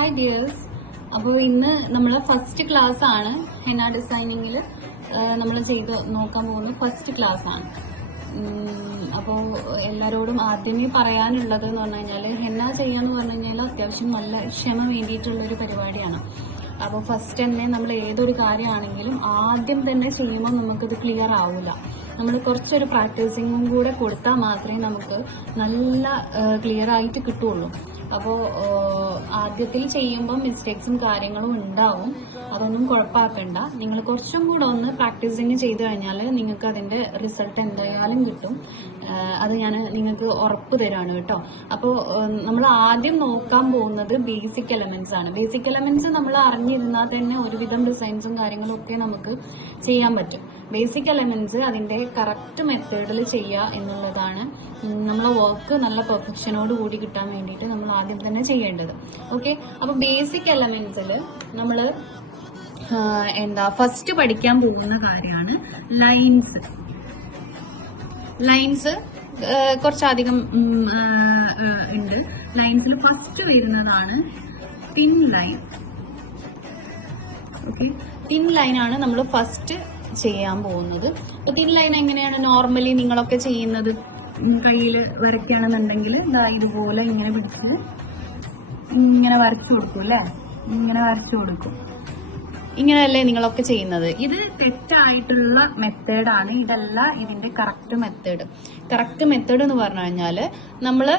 Hi dears. അപ്പോൾ ഇന്ന് നമ്മൾ ഫസ്റ്റ് ക്ലാസ് ആണ് ഹെന്ന ഡിസൈനിങ്ങിൽ നമ്മൾ ചെയ്ത് നോക്കാൻ പോകുന്ന ഫസ്റ്റ് ക്ലാസ് ആണ്. അപ്പോൾ എല്ലാവരോടും ആദ്യമേ പറയാനുള്ളത് എന്ന് പറഞ്ഞു കഴിഞ്ഞാൽ ഹെന്ന ചെയ്യാന്ന് പറഞ്ഞു കഴിഞ്ഞാൽ അത്യാവശ്യം നല്ല ക്ഷമ വേണ്ടിയിട്ടുള്ളൊരു പരിപാടിയാണ്. അപ്പോൾ ഫസ്റ്റ് തന്നെ നമ്മൾ ഏതൊരു കാര്യമാണെങ്കിലും ആദ്യം തന്നെ ചെയ്യുമ്പോൾ നമുക്കത് ക്ലിയർ ആവില്ല. നമ്മൾ കുറച്ചൊരു പ്രാക്ടീസിങ്ങും കൂടെ കൊടുത്താൽ മാത്രമേ നമുക്ക് നല്ല ക്ലിയർ ആയിട്ട് കിട്ടുള്ളൂ. അപ്പോൾ ആദ്യത്തിൽ ചെയ്യുമ്പോൾ മിസ്റ്റേക്സും കാര്യങ്ങളും ഉണ്ടാവും. അതൊന്നും കുഴപ്പമാക്കണ്ട. നിങ്ങൾ കുറച്ചും കൂടെ ഒന്ന് പ്രാക്ടീസിങ് ചെയ്ത് കഴിഞ്ഞാൽ നിങ്ങൾക്ക് അതിന്റെ റിസൾട്ട് എന്തായാലും കിട്ടും. അത് ഞാൻ നിങ്ങൾക്ക് ഉറപ്പ് തരാണ് കേട്ടോ. അപ്പോൾ നമ്മൾ ആദ്യം നോക്കാൻ പോകുന്നത് ബേസിക് എലമെന്റ്സ് ആണ്. ബേസിക് എലമെന്റ്സ് നമ്മൾ അറിഞ്ഞിരുന്നാൽ തന്നെ ഒരുവിധം ഡിസൈൻസും കാര്യങ്ങളും ഒക്കെ നമുക്ക് ചെയ്യാൻ പറ്റും. ബേസിക് എലമെന്റ്സ് അതിന്റെ കറക്റ്റ് മെത്തേഡിൽ ചെയ്യുക എന്നുള്ളതാണ് നമ്മളെ വർക്ക് നല്ല പെർഫെക്ഷനോട് കൂടി കിട്ടാൻ വേണ്ടിയിട്ട് നമ്മൾ ആദ്യം തന്നെ ചെയ്യേണ്ടത്. ഓക്കെ, അപ്പൊ ബേസിക് എലമെന്റ്സിൽ നമ്മൾ ഫസ്റ്റ് പഠിക്കാൻ പോകുന്ന കാര്യമാണ് ലൈൻസ്. ലൈൻസ് കുറച്ചധികം ഉണ്ട്. ലൈൻസിൽ ഫസ്റ്റ് വരുന്നതാണ് thin line. Okay, thin line ആണ് നമ്മൾ ഫസ്റ്റ് ചെയ്യാൻ പോകുന്നത്. അപ്പൊ തിൻ ലൈൻ എങ്ങനെയാണ് നോർമലി നിങ്ങളൊക്കെ ചെയ്യുന്നത്? കയ്യിൽ വരയ്ക്കുകയാണെന്നുണ്ടെങ്കിൽ ഇതുപോലെ ഇങ്ങനെ പിടിച്ച് ഇങ്ങനെ വരച്ചു കൊടുക്കും അല്ലേ? ഇങ്ങനെ വരച്ചു കൊടുക്കും. ഇങ്ങനെയല്ലേ നിങ്ങളൊക്കെ ചെയ്യുന്നത്? ഇത് തെറ്റായിട്ടുള്ള മെത്തേഡാണ്. ഇതല്ല ഇതിന്റെ കറക്റ്റ് മെത്തേഡ്. കറക്റ്റ് മെത്തേഡ് എന്ന് പറഞ്ഞു കഴിഞ്ഞാല് നമ്മള്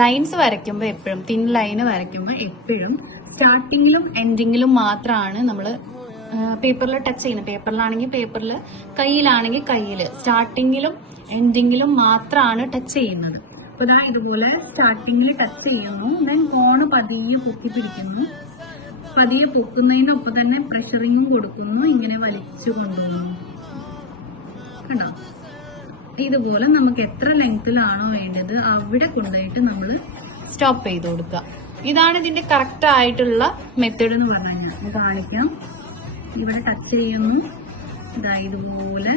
ലൈൻസ് വരയ്ക്കുമ്പോൾ എപ്പോഴും തിൻ ലൈന് വരയ്ക്കുമ്പോൾ എപ്പോഴും സ്റ്റാർട്ടിങ്ങിലും എൻഡിങ്ങിലും മാത്രമാണ് നമ്മള് പേപ്പറിൽ ടച്ച് ചെയ്യുന്നത്. പേപ്പറിലാണെങ്കിൽ പേപ്പറിൽ, കയ്യിലാണെങ്കിൽ കയ്യിൽ, സ്റ്റാർട്ടിങ്ങിലും എൻഡിങ്ങിലും മാത്രമാണ് ടച്ച് ചെയ്യുന്നത്. അപ്പൊ ഇതാ ഇതുപോലെ സ്റ്റാർട്ടിങ്ങിൽ ടച്ച് ചെയ്യുന്നു. ദെൻ കോണ് പതിയെ പൊക്കി പിടിക്കുന്നു. പതിയെ പൊക്കുന്നതിനൊപ്പം തന്നെ പ്രഷറിങ്ങും കൊടുക്കുന്നു. ഇങ്ങനെ വലിച്ചു കൊണ്ടുപോകുന്നു. കണ്ടോ? ഇതുപോലെ നമുക്ക് എത്ര ലെങ്ത്തിലാണോ വേണ്ടത് അവിടെ കൊണ്ടുപോയിട്ട് നമ്മൾ സ്റ്റോപ്പ് ചെയ്ത് കൊടുക്കുക. ഇതാണ് ഇതിന്റെ കറക്റ്റ് ആയിട്ടുള്ള മെത്തേഡ് എന്ന് പറഞ്ഞു കഴിഞ്ഞാൽ. കാണിക്കാം. ഇവിടെ ടച്ച് ചെയ്യുന്നു. ഇതാ ഇതുപോലെ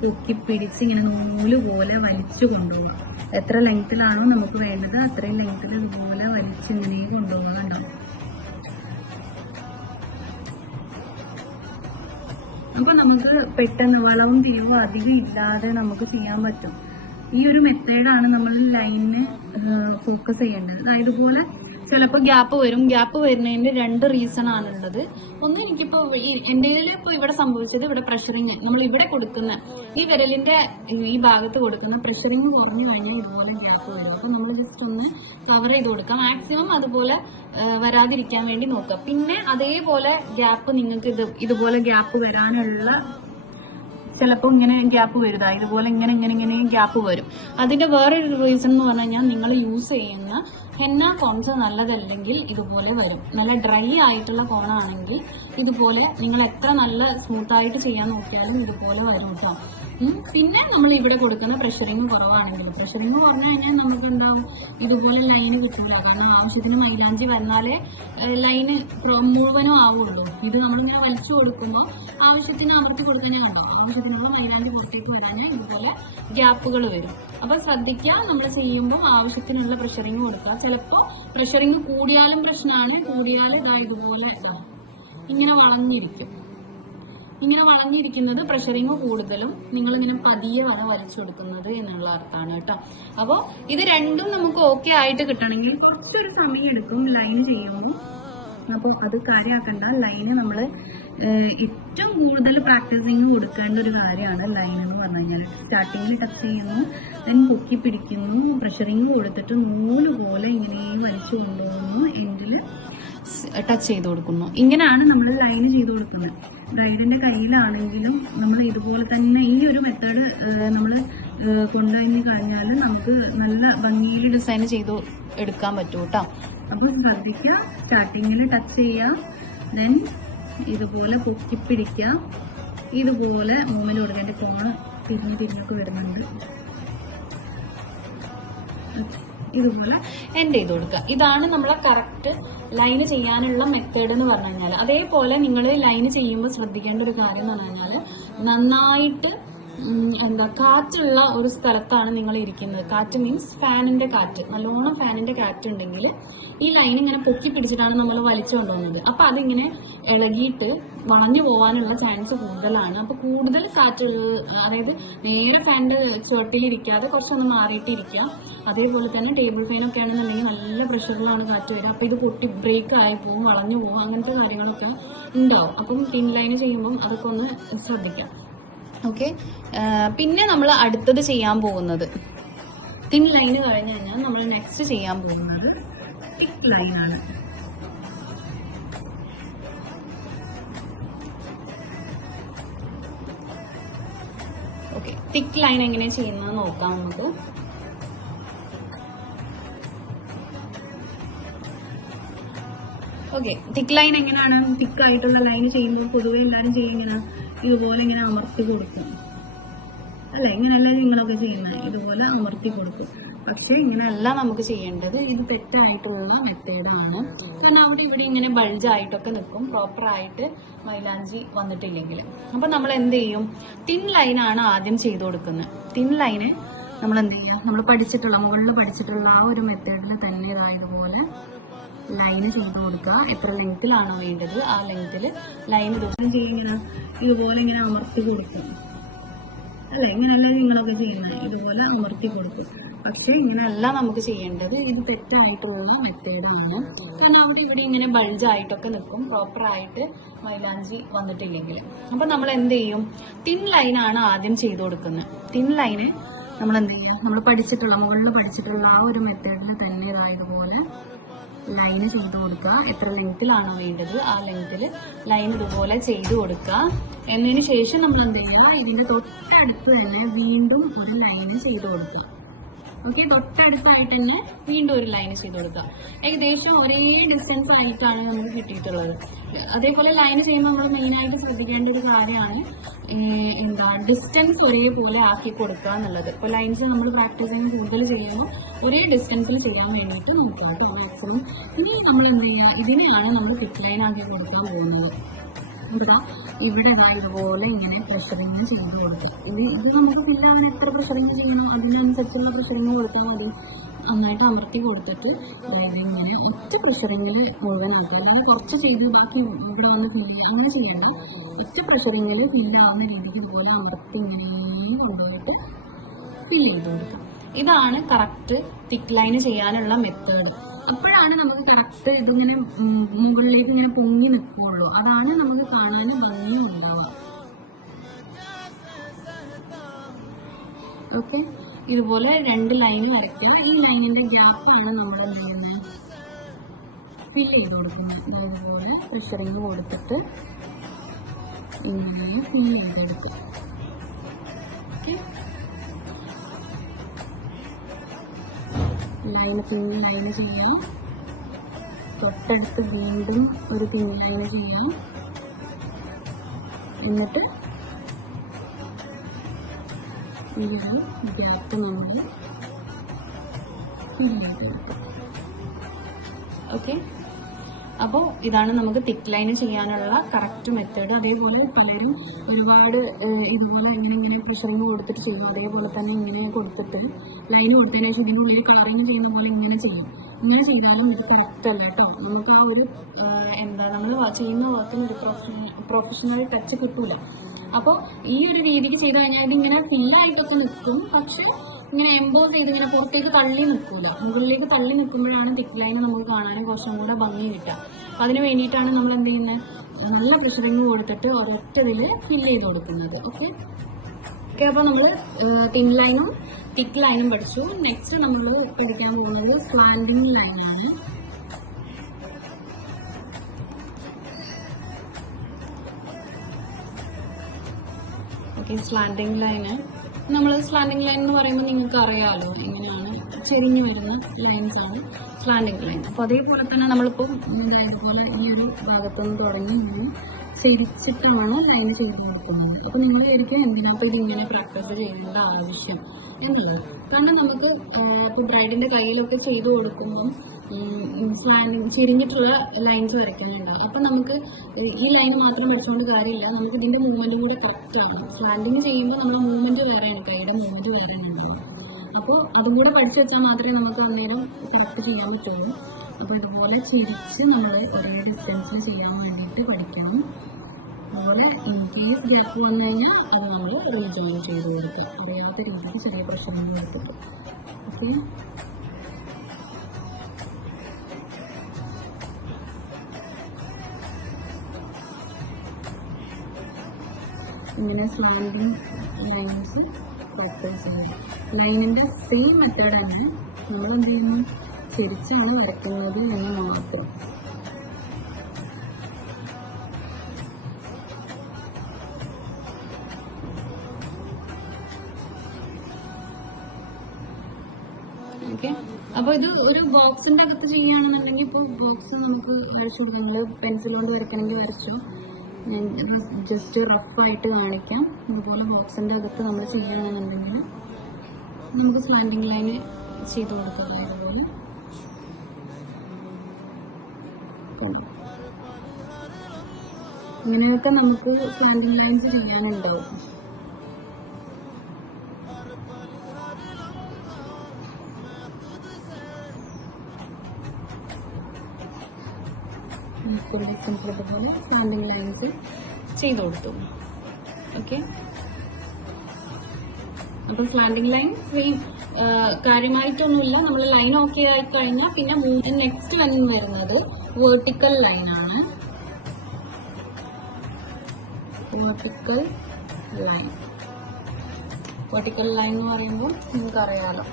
പൊക്കി പിടിച്ച് ഇങ്ങനെ നൂല് പോലെ വലിച്ചു കൊണ്ടുപോകുക. എത്ര ലെങ്ത്തിലാണോ നമുക്ക് വേണ്ടത് അത്രയും ലെങ്ത്തിൽ ഇതുപോലെ വലിച്ച് ഇങ്ങനെ കൊണ്ടുപോകുന്നുണ്ടാവും. അപ്പൊ നമുക്ക് പെട്ടെന്ന് വളവും തിരിവും അധികം ഇല്ലാതെ നമുക്ക് ചെയ്യാൻ പറ്റും. ഈ ഒരു മെത്തേഡാണ് നമ്മൾ ലൈനിന് ഫോക്കസ് ചെയ്യേണ്ടത്. ഇതുപോലെ ചിലപ്പോൾ ഗ്യാപ്പ് വരും. ഗ്യാപ്പ് വരുന്നതിന്റെ രണ്ട് റീസൺ ആണുള്ളത്. ഒന്ന്, എനിക്കിപ്പോ എന്റെ ഇപ്പൊ ഇവിടെ സംഭവിച്ചത്, ഇവിടെ പ്രഷറിങ് നമ്മൾ ഇവിടെ കൊടുക്കുന്ന ഈ വിരലിന്റെ ഈ ഭാഗത്ത് കൊടുക്കുന്ന പ്രഷറിങ് കുറഞ്ഞു കഴിഞ്ഞാൽ ഇതുപോലെ ഗ്യാപ്പ് വരും. അപ്പൊ നമ്മൾ ജസ്റ്റ് ഒന്ന് കവർ ചെയ്ത് കൊടുക്കാം. മാക്സിമം അതുപോലെ വരാതിരിക്കാൻ വേണ്ടി നോക്കുക. പിന്നെ അതേപോലെ ഗ്യാപ്പ് നിങ്ങൾക്ക് ഇതുപോലെ ഗ്യാപ്പ് വരാനുള്ള ചിലപ്പോൾ ഇങ്ങനെ ഗ്യാപ്പ് വരുതാ ഇതുപോലെ ഇങ്ങനെ ഇങ്ങനെ ഇങ്ങനെ ഗ്യാപ്പ് വരും. അതിന്റെ വേറൊരു റീസൺ എന്ന് പറഞ്ഞു കഴിഞ്ഞാൽ നിങ്ങൾ യൂസ് ചെയ്യുന്ന ഹെന്ന കോൺസ് നല്ലതല്ലെങ്കിൽ ഇതുപോലെ വരും. നല്ല ഡ്രൈ ആയിട്ടുള്ള കോണാണെങ്കിൽ ഇതുപോലെ നിങ്ങൾ എത്ര നല്ല സ്മൂത്ത് ആയിട്ട് ചെയ്യാൻ നോക്കിയാലും ഇതുപോലെ വരും കേട്ടോ. പിന്നെ നമ്മൾ ഇവിടെ കൊടുക്കുന്ന പ്രഷറിങ് കുറവാണെങ്കിൽ, പ്രഷറിങ് പറഞ്ഞു കഴിഞ്ഞാൽ നമുക്ക് എന്താവും, ഇതുപോലെ ലൈന് കിട്ടില്ല. കാരണം ആവശ്യത്തിന് മൈലാഞ്ചി വന്നാലേ ലൈന് മുഴുവനും ആവുള്ളൂ. ഇത് നമ്മളിങ്ങനെ വലിച്ചു കൊടുക്കുമ്പോൾ ആവശ്യത്തിന് അവർക്ക് കൊടുക്കാനേ ഉണ്ടോ, ആവശ്യത്തിനുള്ള മൈലാഞ്ചി പുറത്തേക്ക് വരാനേ ഇതുപോലെ ഗ്യാപ്പുകൾ വരും. അപ്പൊ ശ്രദ്ധിക്കുക, നമ്മൾ ചെയ്യുമ്പോൾ ആവശ്യത്തിനുള്ള പ്രഷറിങ് കൊടുക്കുക. ചിലപ്പോൾ പ്രഷറിങ് കൂടിയാലും പ്രശ്നമാണ്. കൂടിയാൽ ഇതുപോലെ ഇങ്ങനെ വളഞ്ഞിരിക്കും. ഇങ്ങനെ വളഞ്ഞിരിക്കുന്നത് പ്രഷറിങ് കൂടുതലും നിങ്ങളിങ്ങനെ പതിയെ വലിച്ചു കൊടുക്കുന്നത് എന്നുള്ള അർത്ഥമാണ് കേട്ടോ. അപ്പോൾ ഇത് രണ്ടും നമുക്ക് ഓക്കെ ആയിട്ട് കിട്ടണമെങ്കിൽ കുറച്ചൊരു സമയം എടുക്കും ലൈൻ ചെയ്യുമ്പോൾ. അപ്പോൾ അത് കാര്യമാക്കണ്ട. ലൈന് നമ്മൾ ഏറ്റവും കൂടുതൽ പ്രാക്ടീസിങ് കൊടുക്കേണ്ട ഒരു കാര്യമാണ് ലൈൻ എന്ന് പറഞ്ഞു കഴിഞ്ഞാൽ. സ്റ്റാർട്ടിങ്ങിൽ ടച്ച് ചെയ്യുന്നു, ദെൻ പൊക്കി പിടിക്കുന്നു, പ്രഷറിങ് കൊടുത്തിട്ട് നൂല് പോലെ ഇങ്ങനെ വലിച്ചു കൊണ്ടുപോകുന്നു, എൻഡിൽ ടച്ച് ചെയ്ത് കൊടുക്കുന്നു. ഇങ്ങനെയാണ് നമ്മൾ ലൈന് ചെയ്ത് കൊടുക്കുന്നത്. ബ്രൈഡിന്റെ കയ്യിലാണെങ്കിലും നമ്മൾ ഇതുപോലെ തന്നെ ഈ ഒരു മെത്തേഡ് നമ്മൾ കൊണ്ടുകഴിഞ്ഞ് കഴിഞ്ഞാൽ നമുക്ക് നല്ല ഭംഗിയിൽ ഡിസൈൻ ചെയ്ത് എടുക്കാൻ പറ്റും കേട്ടോ. അപ്പൊ ശ്രദ്ധിക്കുക, സ്റ്റാർട്ടിങ്ങിൽ ടച്ച് ചെയ്യുക, ദെൻ ഇതുപോലെ പൊക്കി പിടിക്കുക, ഇതുപോലെ മൂവ്മെന്റ് കൊടുക്കുക. എന്റെ കോണ് തിരിഞ്ഞൊക്കെ വരുന്നുണ്ട്. ഇതുപോലെ എൻഡ് ചെയ്ത് കൊടുക്കുക. ഇതാണ് നമ്മളെ കറക്റ്റ് ലൈന് ചെയ്യാനുള്ള മെത്തേഡ് എന്ന് പറഞ്ഞു കഴിഞ്ഞാൽ. അതേപോലെ നിങ്ങൾ ലൈന് ചെയ്യുമ്പോൾ ശ്രദ്ധിക്കേണ്ട ഒരു കാര്യം എന്ന് പറഞ്ഞു കഴിഞ്ഞാൽ നന്നായിട്ട് എന്താ കാറ്റുള്ള ഒരു സ്ഥലത്താണ് നിങ്ങൾ ഇരിക്കുന്നത്. കാറ്റ് മീൻസ് ഫാനിന്റെ കാറ്റ്, നല്ലോണം ഫാനിന്റെ കാറ്റ് ഉണ്ടെങ്കിൽ ഈ ലൈൻ ഇങ്ങനെ പൊക്കി പിടിച്ചിട്ടാണ് നമ്മൾ വലിച്ചു കൊണ്ടുവന്നത്. അപ്പൊ അതിങ്ങനെ ഇളകിയിട്ട് വളഞ്ഞു പോകാനുള്ള ചാൻസ് കൂടുതലാണ്. അപ്പൊ കൂടുതൽ കാറ്റ്, അതായത് നേരെ ഫാനിന്റെ ചുവട്ടിൽ ഇരിക്കാതെ കുറച്ചൊന്ന് മാറിയിട്ട് ഇരിക്കുക. അതേപോലെ തന്നെ ടേബിൾ ഫാനൊക്കെ ആണെന്നുണ്ടെങ്കിൽ നല്ല പ്രഷറിലാണ് കാറ്റ് വരിക. അപ്പൊ ഇത് പൊട്ടി ബ്രേക്ക് ആയി പോകും, വളഞ്ഞു പോകും, അങ്ങനത്തെ കാര്യങ്ങളൊക്കെ ഉണ്ടാവും. അപ്പം തിൻ ലൈൻ ചെയ്യുമ്പം അതൊക്കെ ഒന്ന് ശ്രദ്ധിക്കാം. ഓക്കെ, പിന്നെ നമ്മൾ അടുത്തത് ചെയ്യാൻ പോകുന്നത് തിൻ ലൈന് കഴിഞ്ഞ് കഴിഞ്ഞാൽ നമ്മൾ നെക്സ്റ്റ് ചെയ്യാൻ പോകുന്നത് തിക്ക് ലൈനാണ്. ഓക്കെ, തിക്ക് ലൈൻ എങ്ങനെ ചെയ്യുന്നത് നോക്കാം നമുക്ക്. ഓക്കെ, തിക്ക് ലൈൻ എങ്ങനെയാണ്? തിക്ക് ആയിട്ടുള്ള ലൈൻ ചെയ്യുമ്പോൾ പൊതുവെ എല്ലാവരും ചെയ്യുന്ന ഇതുപോലെ ഇങ്ങനെ അമർത്തി കൊടുക്കും അല്ലെ? ഇങ്ങനെയല്ലേ നിങ്ങളൊക്കെ ചെയ്യുന്നത്? ഇതുപോലെ അമർത്തി കൊടുക്കും. പക്ഷെ ഇങ്ങനെയല്ല നമുക്ക് ചെയ്യേണ്ടത്. ഇത് തെറ്റായിട്ടുള്ള മെത്തേഡാണ്. കാരണം അവിടെ ഇവിടെ ഇങ്ങനെ ബൾജായിട്ടൊക്കെ നിൽക്കും, പ്രോപ്പറായിട്ട് മൈലാഞ്ചി വന്നിട്ടില്ലെങ്കിൽ. അപ്പൊ നമ്മൾ എന്ത് ചെയ്യും? തിൻ ലൈനാണ് ആദ്യം ചെയ്ത് കൊടുക്കുന്നത്. തിൻ ലൈന് നമ്മൾ എന്ത് ചെയ്യുക? നമ്മൾ പഠിച്ചിട്ടുള്ള, മുകളിൽ പഠിച്ചിട്ടുള്ള ആ ഒരു മെത്തേഡിൽ തന്നെ ഇതായതുപോലെ ലൈന് ചെയ്ത് കൊടുക്കുക. എത്ര ലെങ്ത്തിലാണോ വേണ്ടത് ആ ലെങ്ത്തിൽ ലൈൻ ഇതുപോലെ ഇങ്ങനെ അമർത്തി കൊടുക്കും അല്ലെ? ഇങ്ങനെയല്ലേ നിങ്ങളൊക്കെ ചെയ്യുന്നത്? ഇതുപോലെ അമർത്തി കൊടുക്കും. പക്ഷെ ഇങ്ങനെയല്ല നമുക്ക് ചെയ്യേണ്ടത്. ഇത് തെറ്റായിട്ടുള്ള മെത്തേഡാണ്. കാരണം അവിടെ ഇവിടെ ഇങ്ങനെ ബൾജായിട്ടൊക്കെ നിൽക്കും, പ്രോപ്പറായിട്ട് മൈലാഞ്ചി വന്നിട്ടില്ലെങ്കിൽ. അപ്പൊ നമ്മൾ എന്ത് ചെയ്യും? തിൻ ലൈനാണ് ആദ്യം ചെയ്ത് കൊടുക്കുന്നത്. തിൻ ലൈന് നമ്മൾ എന്ത് ചെയ്യുക? നമ്മൾ പഠിച്ചിട്ടുള്ള, മുകളിൽ പഠിച്ചിട്ടുള്ള ആ ഒരു മെത്തേഡിൽ തന്നെ ഇതായതുപോലെ ലൈന് ചെയ്ത് കൊടുക്കുക. എത്ര ലെങ്ത്തിലാണോ വേണ്ടത് ആ ലെങ്ത്തിൽ ലൈൻ ഇതുപോലെ ചെയ്ത് കൊടുക്കുക. എന്നതിന് ശേഷം നമ്മൾ എന്ത് ചെയ്യുക? ഇതിന്റെ തൊട്ടടുത്ത് തന്നെ വീണ്ടും ഒരു ലൈന് ചെയ്ത് കൊടുക്കുക. ഓക്കെ, തൊട്ടടുത്തായിട്ട് തന്നെ വീണ്ടും ഒരു ലൈൻ ചെയ്ത് കൊടുക്കുക. ഏകദേശം ഒരേ ഡിസ്റ്റൻസ് ആയിട്ടാണ് നമുക്ക് കിട്ടിയിട്ടുള്ളത്. അതേപോലെ ലൈൻ ചെയ്യുമ്പോൾ നമ്മൾ മെയിനായിട്ട് ശ്രദ്ധിക്കേണ്ട ഒരു കാര്യമാണ് ഡിസ്റ്റൻസ് ഒരേപോലെ ആക്കി കൊടുക്കുക എന്നുള്ളത്. ഇപ്പോൾ ലൈൻസ് നമ്മൾ പ്രാക്ടീസിങ് കൂടുതൽ ചെയ്യുമ്പോൾ ഒരേ ഡിസ്റ്റൻസിൽ ചെയ്യാൻ വേണ്ടിയിട്ട് നോക്കുക മാക്സിമം. ഇനി നമ്മൾ എന്ത് ചെയ്യുക? ഇതിനെയാണ് നമ്മൾ തിക്ക് ലൈൻ ആക്കി കൊടുക്കാൻ പോകുന്നത്. ഇവിടെ ഇതുപോലെ ഇങ്ങനെ പ്രഷറിങ് ചെയ്ത് കൊടുക്കുക. ഇത് നമുക്ക് ഫില്ലാവാൻ എത്ര പ്രഷറിങ് ചെയ്യണം അതിനനുസരിച്ചുള്ള പ്രഷറിങ് കൊടുത്താൽ മതി. നന്നായിട്ട് അമർത്തി കൊടുത്തിട്ട് ഇങ്ങനെ ഒറ്റ പ്രഷറിങ്ങിൽ മുഴുവൻ ആക്കില്ല. ഞാൻ കുറച്ച് ചെയ്ത് ബാക്കി ഇവിടെ വന്ന് അങ്ങനെ ചെയ്യണം. ഒറ്റ പ്രഷറിങ്ങിൽ ഫില്ലാവുന്ന രീതിക്ക് ഇതുപോലെ അമർത്തി ഇങ്ങനെ കൊണ്ടുപോയിട്ട് ഫിൽ ചെയ്ത് കൊടുക്കാം. ഇതാണ് കറക്റ്റ് തിക്ക് ലൈന് ചെയ്യാനുള്ള മെത്തേഡ്. അപ്പോഴാണ് നമുക്ക് കറക്റ്റ് ഇതിങ്ങനെ മുകളിലേക്ക് ഇങ്ങനെ പൊങ്ങി നിൽക്കുള്ളൂ. അതാണ് നമുക്ക് കാണാൻ ഭംഗിയുണ്ടാവുക. ഓക്കെ, ഇതുപോലെ 2 ലൈന് വരയ്ക്കുക. ഈ ലൈനിന്റെ ഗ്യാപ്പാണ് നമ്മൾ എന്ത് ചെയ്യുന്നത്? ഫിൽ ചെയ്ത് കൊടുക്കുന്നത്. ഇതുപോലെ പ്രഷറിങ് കൊടുത്തിട്ട് ഇങ്ങനെ ഫിൽ ചെയ്തെടുക്കും. ഓക്കെ, പിൻ ലൈന് ചെയ്യാം. തൊട്ടടുത്ത് വീണ്ടും ഒരു പിൻ ലൈന് ചെയ്യാം. എന്നിട്ട് ഈ ഒരു ഗ്യാപ്പ് നമ്മൾ ഫിൽ ചെയ്തെടുക്കും. ഓക്കെ, അപ്പോൾ ഇതാണ് നമുക്ക് തിക്ക് ലൈന് ചെയ്യാനുള്ള കറക്റ്റ് മെത്തേഡ്. അതേപോലെ പലരും ഒരുപാട് ഇതുപോലെ ഇങ്ങനെ പ്രഷറിങ് കൊടുത്തിട്ട് ചെയ്യും. അതേപോലെ തന്നെ ഇങ്ങനെ കൊടുത്തിട്ട് ലൈന് കൊടുത്തതിന് ശേഷം ഇതിനുള്ളിൽ കളറിങ് ചെയ്യുന്ന പോലെ ഇങ്ങനെ ചെയ്യും. ഇങ്ങനെ ചെയ്താലും ഇത് കറക്റ്റല്ല കേട്ടോ. നമുക്ക് ആ ഒരു നമ്മൾ ചെയ്യുന്ന വർക്കിന് ഒരു പ്രൊഫഷണൽ ടച്ച് കിട്ടൂല. അപ്പോൾ ഈ ഒരു രീതിക്ക് ചെയ്ത് കഴിഞ്ഞാൽ ഇതിങ്ങനെ ഫില്ലായിട്ടൊക്കെ നിൽക്കും. പക്ഷെ ഇങ്ങനെ എംബോസ് ചെയ്ത് ഇങ്ങനെ പുറത്തേക്ക് തള്ളി നിൽക്കൂല. മുകളിലേക്ക് തള്ളി നിൽക്കുമ്പോഴാണ് തിക്ക് ലൈൻ നമുക്ക് കാണാനും കുറച്ചും കൂടെ ഭംഗി കിട്ടുക. അതിന് വേണ്ടിയിട്ടാണ് നമ്മൾ എന്ത് ചെയ്യുന്നത്? നല്ല പ്രഷറിങ് കൊടുത്തിട്ട് ഒരൊറ്റതിൽ ഫിൽ ചെയ്ത് കൊടുക്കുന്നത്. ഓക്കെ, അപ്പോൾ നമ്മൾ തിൻ ലൈനും തിക്ക് ലൈനും പഠിച്ചു. നെക്സ്റ്റ് നമ്മൾ പഠിക്കാൻ പോകുന്നത് സ്ലാൻഡിങ് ലൈനാണ്. Okay, slanting line slanting line എന്ന് പറയുമ്പോൾ നിങ്ങൾക്ക് അറിയാമല്ലോ എങ്ങനെയാണ് ചെരിഞ്ഞു വരുന്ന ലൈൻസ് ആണ് സ്ലാൻഡിങ് ലൈൻ. അപ്പോൾ അതേപോലെ തന്നെ നമ്മളിപ്പോൾ അതേപോലെ ഈ ഒരു ഭാഗത്തുനിന്ന് തുടങ്ങി ഇങ്ങനെ ചെരിച്ചിട്ടാണ് ലൈൻ ചെയ്ത് കൊടുക്കുന്നത്. അപ്പോൾ നിങ്ങൾ ശരിക്കും എന്തിനപ്പോൾ ഇതിങ്ങനെ പ്രാക്ടീസ് ചെയ്യേണ്ട ആവശ്യം എന്നുള്ളത്. കാരണം നമുക്ക് ഇപ്പോൾ ബ്രൈഡിന്റെ കയ്യിലൊക്കെ ചെയ്ത് കൊടുക്കുമ്പം ചെരിഞ്ഞിട്ടുള്ള ലൈൻസ് വരയ്ക്കാനുണ്ടാവും. അപ്പം നമുക്ക് ഈ ലൈൻ മാത്രം വരച്ചുകൊണ്ട് കാര്യമില്ല, നമുക്ക് ഇതിന്റെ മൂവ്മെന്റും കൂടെ കറക്റ്റ് ആണ്. സ്ലാൻഡിങ് ചെയ്യുമ്പോൾ നമ്മുടെ മൂവ്മെന്റ് വേറെയാണ്, കൈയുടെ മൂവ്മെന്റ് വേറെയാണ് ഉണ്ടാവുക. അപ്പോൾ അതും കൂടെ പഠിച്ചു വെച്ചാൽ മാത്രമേ നമുക്ക് അന്നേരം കറക്റ്റ് ചെയ്യാൻ പറ്റുള്ളൂ. അപ്പോൾ ഇതുപോലെ ചിരിച്ച് നമ്മൾ ഒരേ ഡിസ്റ്റൻസിൽ ചെയ്യാൻ വേണ്ടിയിട്ട് പഠിക്കണം. അതുപോലെ ഇൻ കേസ് ഗ്യാപ്പ് വന്നു കഴിഞ്ഞാൽ അത് നമ്മൾ റീജോയിൻ ചെയ്ത് കൊടുക്കുക, അറിയാത്ത രീതിക്ക് ചെറിയ പ്രശ്നങ്ങൾ കൊടുത്തിട്ട്. ഓക്കെ, ഇങ്ങനെ സ്ലാൻഡിങ് ലൈൻസ് പ്രാക്ടീസ് ചെയ്യാം. ലൈനിൻ്റെ സെയിം മെത്തേഡ് തന്നെ നമ്മൾ എന്ത് ചെയ്യുന്നു, തിരിച്ചാണ് വരയ്ക്കുന്നത് എന്ന് മാത്രം. ഓക്കെ, അപ്പോൾ ഇത് ഒരു ബോക്സിന്റെ അകത്ത് ചെയ്യുകയാണെന്നുണ്ടെങ്കിൽ ഇപ്പോൾ ബോക്സ് നമുക്ക് വരച്ചു കൊടുക്കുന്നത് പെൻസിൽ കൊണ്ട് വരയ്ക്കണമെങ്കിൽ വരച്ചു. ഞാൻ ജസ്റ്റ് റഫായിട്ട് കാണിക്കാം. അതുപോലെ ബോക്സിന്റെ അകത്ത് നമ്മൾ ചെയ്യുകയാണെന്നുണ്ടെങ്കിൽ നമുക്ക് സ്ലാൻഡിങ് ലൈന് ചെയ്ത് കൊടുക്കാം. ഇതുപോലെ ഇങ്ങനെയൊക്കെ നമുക്ക് സ്ലാൻഡിങ് ലൈൻസ് ചെയ്യാനുണ്ടാവും. പോലെ സ്ലാൻഡിങ് ലൈൻസ് ചെയ്ത് കൊടുത്തു. ഓക്കെ, അപ്പൊ സ്ലാൻഡിങ് ലൈൻ സെയിം കാര്യമായിട്ടൊന്നുമില്ല. നമ്മൾ ലൈൻ ഓക്കെ ആയി കഴിഞ്ഞാൽ പിന്നെ നെക്സ്റ്റ് വരുന്നത് വേർട്ടിക്കൽ ലൈൻ ആണ്. വേർട്ടിക്കൽ ലൈൻ എന്ന് പറയുമ്പോൾ നിങ്ങൾക്കറിയാലോ,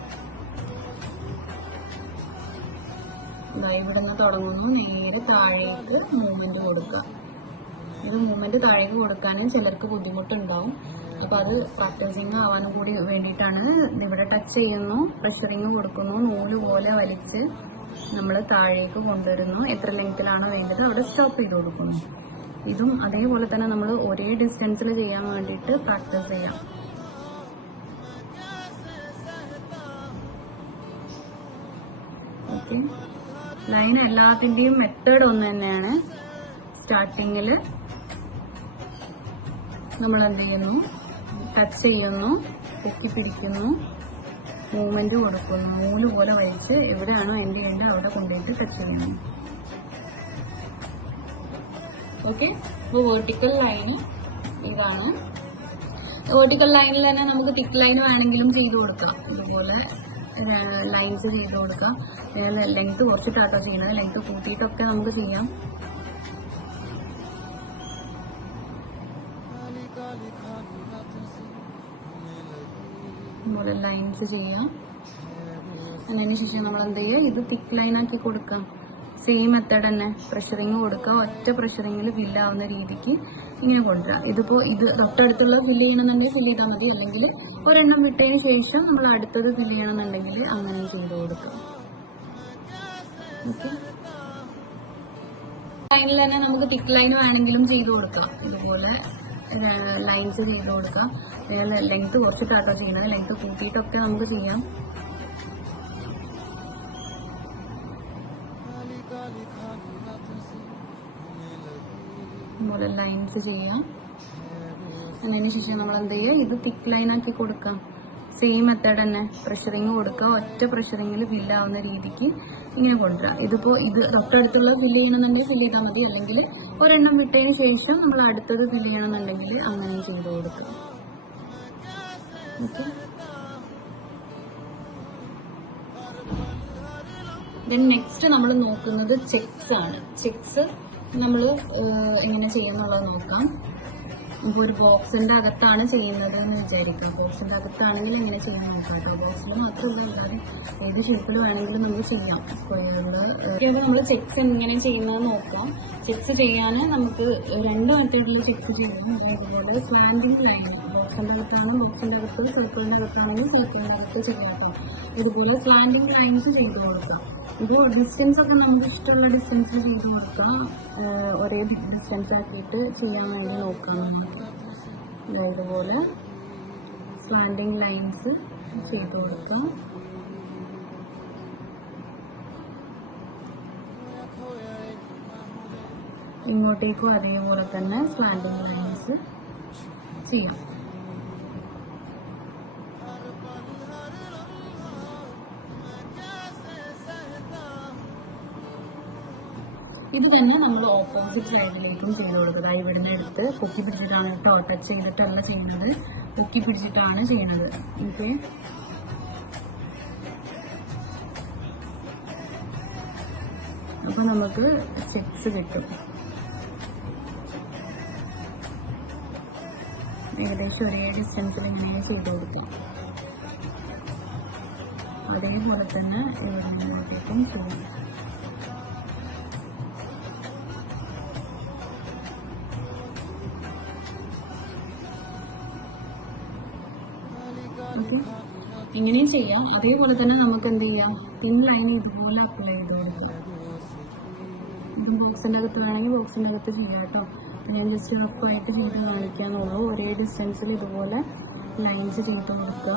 ഇവിടെ നിന്ന് തുടങ്ങുന്നു, നേരെ താഴേക്ക് മൂവ്മെന്റ് കൊടുക്കുക. ഇത് മൂവ്മെന്റ് താഴേക്ക് കൊടുക്കാൻ ചിലർക്ക് ബുദ്ധിമുട്ടുണ്ടാവും. അപ്പൊ അത് പ്രാക്ടീസിങ് ആവാനും കൂടി വേണ്ടിയിട്ടാണ്. ഇവിടെ ടച്ച് ചെയ്യുന്നു, പ്രഷറിങ് കൊടുക്കുന്നു, നൂല് പോലെ വലിച്ച് നമ്മൾ താഴേക്ക് കൊണ്ടുവരുന്നു. എത്ര ലെങ്ത്തിലാണോ വേണ്ടത് അവിടെ സ്റ്റോപ്പ് ചെയ്ത് കൊടുക്കുന്നു. ഇതും അതേപോലെ തന്നെ നമ്മൾ ഒരേ ഡിസ്റ്റൻസിൽ ചെയ്യാൻ വേണ്ടിയിട്ട് പ്രാക്ടീസ് ചെയ്യാം. ഓക്കെ, ലൈൻ എല്ലാത്തിന്റെയും മെത്തേഡ് ഒന്ന് തന്നെയാണ്. സ്റ്റാർട്ടിങ്ങിൽ നമ്മൾ എന്ത് ചെയ്യുന്നു, ടച്ച് ചെയ്യുന്നു, പൊക്കി പിടിക്കുന്നു, മൂവ്മെന്റ് കൊടുക്കുന്നു, നൂല് പോലെ വലിച്ച് എവിടെയാണോ എൻഡ് ചെയ്യേണ്ടത് അവിടെ കൊണ്ടുപോയിട്ട് ടച്ച് ചെയ്യുന്നു. ഓക്കെ, അപ്പോൾ വേർട്ടിക്കൽ ലൈന് ഇതാണ്. വേർട്ടിക്കൽ ലൈനിൽ തന്നെ നമുക്ക് തിക്ക് ലൈൻ വേണമെങ്കിലും ചെയ്ത് കൊടുക്കാം. ഇതുപോലെ ലൈൻസ് ചെയ്ത് കൊടുക്കാം. ലെങ്ത് കുറച്ചിട്ടാട്ടോ ചെയ്യുന്നത്, ലെങ്ത് കൂട്ടിയിട്ടൊക്കെ നമുക്ക് ചെയ്യാം. ഇതുപോലെ ലൈൻസ് ചെയ്യാം. അതിനുശേഷം നമ്മൾ എന്ത് ചെയ്യുക, ഇത് തിക്ക് ലൈൻ ആക്കി കൊടുക്കാം. സെയിം മെത്തേഡ് തന്നെ, പ്രഷറിങ് കൊടുക്കുക. ഒറ്റ പ്രഷറിങ്ങിൽ ഫില്ലാവുന്ന രീതിക്ക് ഇങ്ങനെ കൊണ്ടുവരാം. ഇതിപ്പോൾ ഇത് തൊട്ടടുത്തുള്ള ഫില്ല് ചെയ്യണമെന്നുണ്ടെങ്കിൽ ഫില്ല് ചെയ്താൽ മതി, അല്ലെങ്കിൽ ഒരെണ്ണം വിട്ടതിന് ശേഷം നമ്മൾ അടുത്തത് ഫില്ല് ചെയ്യണമെന്നുണ്ടെങ്കിൽ അങ്ങനെ ചെയ്ത് കൊടുക്കുക. ഓക്കെ, ലൈനിൽ തന്നെ നമുക്ക് തിക്ക് ലൈൻ വേണമെങ്കിലും ചെയ്ത് കൊടുക്കാം. ഇതുപോലെ ലൈൻസ് ചെയ്ത് കൊടുക്കാം. ലെങ്ത് കുറച്ചിട്ടാട്ടോ ചെയ്യുന്നത്, ലെങ്ത് കൂട്ടിയിട്ടൊക്കെ നമുക്ക് ചെയ്യാം. ഇതുപോലെ ലൈൻസ് ചെയ്യാം. അതിനുശേഷം നമ്മൾ എന്ത് ചെയ്യുക, ഇത് തിക്ക് ലൈൻ ആക്കി കൊടുക്കാം. സെയിം മെത്തേഡ് തന്നെ, പ്രഷറിങ് കൊടുക്കുക. ഒറ്റ പ്രഷറിങ്ങിൽ ഫില്ലാവുന്ന രീതിക്ക് ഇങ്ങനെ കൊണ്ടുവരാം. ഇതിപ്പോൾ ഇത് തൊട്ടടുത്തുള്ള ഫില്ല് ചെയ്യണമെന്നുണ്ടെങ്കിൽ ഫില്ല് ചെയ്താൽ മതി, അല്ലെങ്കിൽ ഒരെണ്ണം വിട്ടതിന് ശേഷം നമ്മൾ അടുത്തത് ഫില്ല് ചെയ്യണമെന്നുണ്ടെങ്കിൽ അങ്ങനെ ചെയ്ത് കൊടുക്കുക. ഓക്കെ, ദെൻ നെക്സ്റ്റ് നമ്മൾ നോക്കുന്നത് ചെക്സ് ആണ്. ചെക്സ് നമ്മൾ എങ്ങനെ ചെയ്യുന്നുള്ളത് നോക്കാം. ഇപ്പോൾ ഒരു ബോക്സിന്റെ അകത്താണ് ചെയ്യുന്നത് എന്ന് വിചാരിക്കാം. ബോക്സിന്റെ അകത്താണെങ്കിൽ എങ്ങനെ ചെയ്യാൻ നോക്കാം കേട്ടോ. ബോക്സിൽ മാത്രമല്ല, അല്ലാതെ ഏത് ഷേപ്പിൽ വേണമെങ്കിലും നമുക്ക് ചെയ്യാം. സ്ക്വയറിൽ നമ്മൾ ചെക്സ് എങ്ങനെ ചെയ്യുന്നത് നോക്കാം. ചെക്സ് ചെയ്യാൻ നമുക്ക് രണ്ട് മെത്തേഡിൽ ചെക്സ് ചെയ്യാം. അതുപോലെ സ്ലാൻഡിങ് ലൈൻ ബോക്സിന്റെ അകത്താണോ, ബോക്സിന്റെ അകത്ത് സർക്കിളിന്റെ അകത്താണെങ്കിൽ സർക്കിളിന്റെ അകത്ത് ചെയ്യാം. ഇതുപോലെ സ്ലാൻഡിങ് ലൈൻസ് ചെയ്ത് കൊടുക്കാം. ഇത് ഡിസ്റ്റൻസ് ഒക്കെ നമുക്ക് ഇഷ്ടമുള്ള ഡിസ്റ്റൻസ് ചെയ്ത് കൊടുക്കാം. ഒരേ ഡിസ്റ്റൻസ് ആക്കിയിട്ട് ചെയ്യാൻ വേണ്ടി നോക്കാം. നമുക്ക് ഇതുപോലെ സ്ലാൻഡിങ് ലൈൻസ് ചെയ്ത് കൊടുക്കാം. ഇങ്ങോട്ടേക്കും അതേപോലെ തന്നെ സ്ലാൻഡിങ് ലൈൻസ് ചെയ്യാം. ഇത് തന്നെ നമ്മൾ ഓപ്പോസിറ്റ് സൈഡിലേക്കും ചെയ്ത് കൊടുക്കുക. ഇവിടുന്ന് എടുത്ത് പൊക്കി പിടിച്ചിട്ടാണ് കേട്ടോ, ടച്ച് ചെയ്തിട്ടല്ല ചെയ്യുന്നത്, പൊക്കി പിടിച്ചിട്ടാണ് ചെയ്യുന്നത്. ഓക്കെ, അപ്പൊ നമുക്ക് ചെക്സ് കിട്ടും. ഏകദേശം ഒരേ ഡിസ്റ്റൻസിൽ ഇങ്ങനെ ചെയ്ത് കൊടുക്കാം. അതേപോലെ തന്നെ ഇവിടെ നിന്നേക്കും ചെയ്യാം. ഓക്കെ, ഇങ്ങനെയും ചെയ്യാം. അതേപോലെ തന്നെ നമുക്ക് എന്ത് ചെയ്യാം, പിൻ ലൈൻ ഇതുപോലെ അപ്ലൈ ചെയ്ത് കൊടുക്കാം. ഇതും ബോക്സിൻ്റെ അകത്ത് വേണമെങ്കിൽ ബോക്സിൻ്റെ അകത്ത് ചെയ്യാം കേട്ടോ. ഞാൻ ജസ്റ്റ് റഫായിട്ട് ചെയ്ത് കാണിക്കാന്നുള്ളൂ. ഒരേ ഡിസ്റ്റൻസിൽ ഇതുപോലെ ലൈൻസ് ചെയ്ത് കൊടുക്കുക.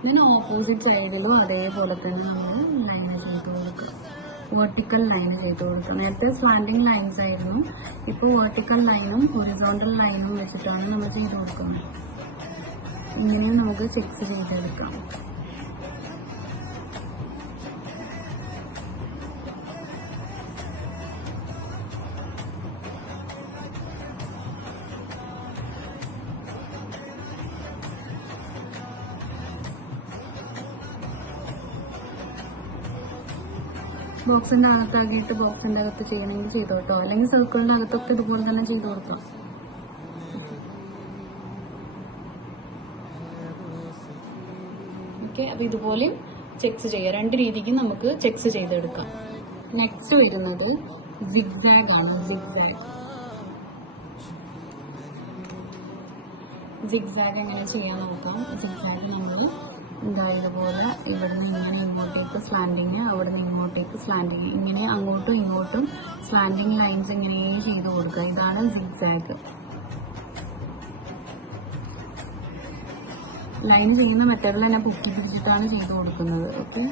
ഇതിന് ഓപ്പോസിറ്റ് സൈഡിലും അതേപോലെ തന്നെ നമ്മൾ ലൈൻ ചെയ്ത് കൊടുക്കുക, വെർട്ടിക്കൽ ലൈൻ ചെയ്ത് കൊടുക്കുക. നേരത്തെ സ്ലാൻഡിങ് ലൈൻസ് ആയിരുന്നു, ഇപ്പോൾ വെർട്ടിക്കൽ ലൈനും ഹൊറിസോണ്ടൽ ലൈനും വെച്ചിട്ടാണ് നമ്മൾ ചെയ്ത് കൊടുക്കുന്നത്. ഇങ്ങനെ നമുക്ക് ചെക്സ് ചെയ്തെടുക്കാം. ബോക്സിന്റെ അകത്താക്കിയിട്ട് ബോക്സിന്റെ അകത്ത് ചെയ്യണമെങ്കിൽ ചെയ്തു കേട്ടോ, അല്ലെങ്കിൽ സർക്കിളിന്റെ അകത്തൊക്കെ ഇതുപോലെ തന്നെ ചെയ്ത് കൊടുക്കാം. ഓക്കെ, അപ്പൊ ഇതുപോലെ ചെക്സ് ചെയ്യാം. രണ്ട് രീതിക്ക് നമുക്ക് ചെക്സ് ചെയ്തെടുക്കാം. നെക്സ്റ്റ് വരുന്നത് സിഗ്സാഗ് ആണ്. സിഗ്സാഗ് എങ്ങനെ ചെയ്യാൻ നോക്കാം. സിഗ്സാഗ് നമ്മൾ ഇതുപോലെ ഇവിടുന്ന് ഇങ്ങനെ ഇങ്ങോട്ടേക്ക് സ്ലാൻഡിങ്, അവിടെ നിന്ന് ഇങ്ങോട്ടേക്ക് സ്ലാൻഡിങ്, ഇങ്ങനെ അങ്ങോട്ടും ഇങ്ങോട്ടും സ്ലാൻഡിങ് ലൈൻസ് ഇങ്ങനെ ചെയ്ത് കൊടുക്കുക. ഇതാണ് സിഗ്സാഗ്. ലൈൻ ചെയ്യുന്ന മെത്തേഡിൽ തന്നെ പൊക്കി പിടിച്ചിട്ടാണ് ചെയ്ത് കൊടുക്കുന്നത്. ഓക്കെ,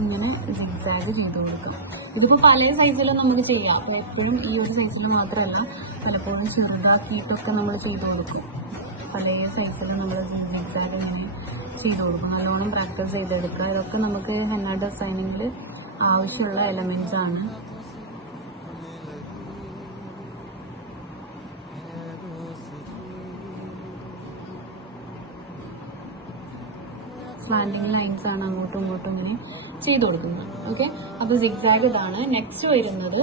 ഇങ്ങനെ സിഗ്സാഗ് ചെയ്ത് കൊടുക്കാം. ഇതിപ്പോൾ പല സൈസിലും നമുക്ക് ചെയ്യാം. അപ്പോൾ എപ്പോഴും ഈ ഒരു സൈസിൽ മാത്രമല്ല, പലപ്പോഴും ചെറുതാക്കിയിട്ടൊക്കെ നമ്മൾ ചെയ്ത് കൊടുക്കും. പല സൈസിലും നമ്മൾ സിഗ്സാഗ് ഇങ്ങനെ ചെയ്ത് കൊടുക്കും. നല്ലോണം പ്രാക്ടീസ് ചെയ്തെടുക്കുക. ഇതൊക്കെ നമുക്ക് ഹെന്ന ഡിസൈനിങ്ങിൽ ആവശ്യമുള്ള എലമെന്റ്സ് ആണ്. സ്ലാൻഡിങ് ലൈൻസ് ആണ് അങ്ങോട്ടും ഇങ്ങോട്ടും ഇങ്ങനെ ചെയ്ത് കൊടുക്കുന്നത്. ഓക്കെ, അപ്പൊ സിഗ്സാഗ് ഇതാണ്. നെക്സ്റ്റ് വരുന്നത്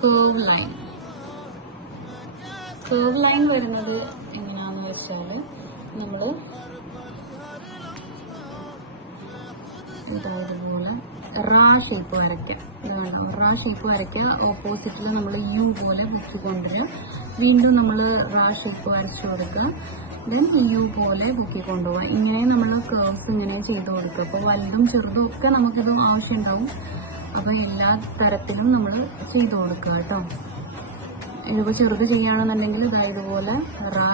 കർവ് ലൈൻ. കർവ് ലൈൻ വരുന്നത് എങ്ങനെയാന്ന് വെച്ചാൽ നമ്മൾ ഇതുപോലെ റാ ഷേപ്പ് വരയ്ക്കാം. ഇതാണ് റാ ഷേപ്പ് വരയ്ക്കുക. ഓപ്പോസിറ്റിൽ നമ്മൾ യു പോലെ വെച്ച് കൊണ്ടുവരിക. വീണ്ടും നമ്മൾ റാ ഷേപ്പ് വരച്ചു കൊടുക്കുക. ദെൻ യു പോലെ പൊക്കി കൊണ്ടുപോകാം. ഇങ്ങനെ നമ്മൾ കർവ്സ് ഇങ്ങനെ ചെയ്ത് കൊടുക്കുക. അപ്പോൾ വലുതും ചെറുതും ഒക്കെ നമുക്കിത് ആവശ്യമുണ്ടാവും. അപ്പോൾ എല്ലാ തരത്തിലും നമ്മൾ ചെയ്ത് കൊടുക്കുക കേട്ടോ. ഇതിപ്പോൾ ചെറുത് ചെയ്യുകയാണെന്നുണ്ടെങ്കിൽ ഇതുപോലെ റാ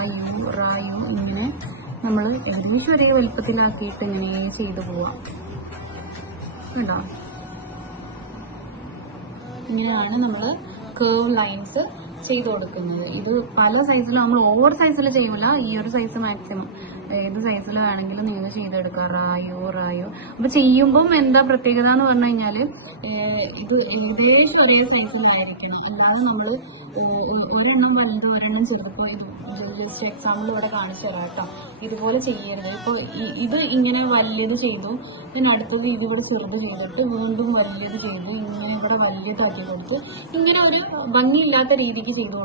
യു ഇങ്ങനെ നമ്മൾ ഏകദേശം ഒരേ വലുപ്പത്തിലാക്കിയിട്ട് ഇങ്ങനെ ചെയ്ത് പോവാം കേട്ടോ. ഇങ്ങനെയാണ് നമ്മൾ കർവ് ലൈൻസ് ചെയ്ത് കൊടുക്കുന്നത്. ഇത് പല സൈസിലും നമ്മൾ ഓവർ സൈസിൽ ചെയ്യില്ല. ഈ ഒരു സൈസ് മാക്സിമം ഏത് സൈസിൽ വേണമെങ്കിലും നിങ്ങൾ ചെയ്തെടുക്കുക. റായോ അപ്പൊ ചെയ്യുമ്പം എന്താ പ്രത്യേകത എന്ന് പറഞ്ഞു കഴിഞ്ഞാല് ഇത് ഏകദേശം ഒരേ സൈസിലായിരിക്കണം. അല്ലാതെ നമ്മൾ ഒരെണ്ണം വലുത് ഒരെണ്ണം ചെറുതിപ്പോ ഇത് ജസ്റ്റ് എക്സാമ്പിൾ ഇവിടെ കാണിച്ചു തരാം കേട്ടോ. ഇതുപോലെ ചെയ്യരുത്. ഇപ്പൊ ഇത് ഇങ്ങനെ വലിയത് ചെയ്തു, അടുത്തത് ഇതിവിടെ ചെറുത് ചെയ്തിട്ട് വീണ്ടും വലിയത് ചെയ്ത് ഇങ്ങനെ ഇവിടെ വലിയതാക്കി കൊടുത്ത് ഇങ്ങനെ ഒരു ഭംഗിയില്ലാത്ത രീതിക്ക് ചെയ്തു.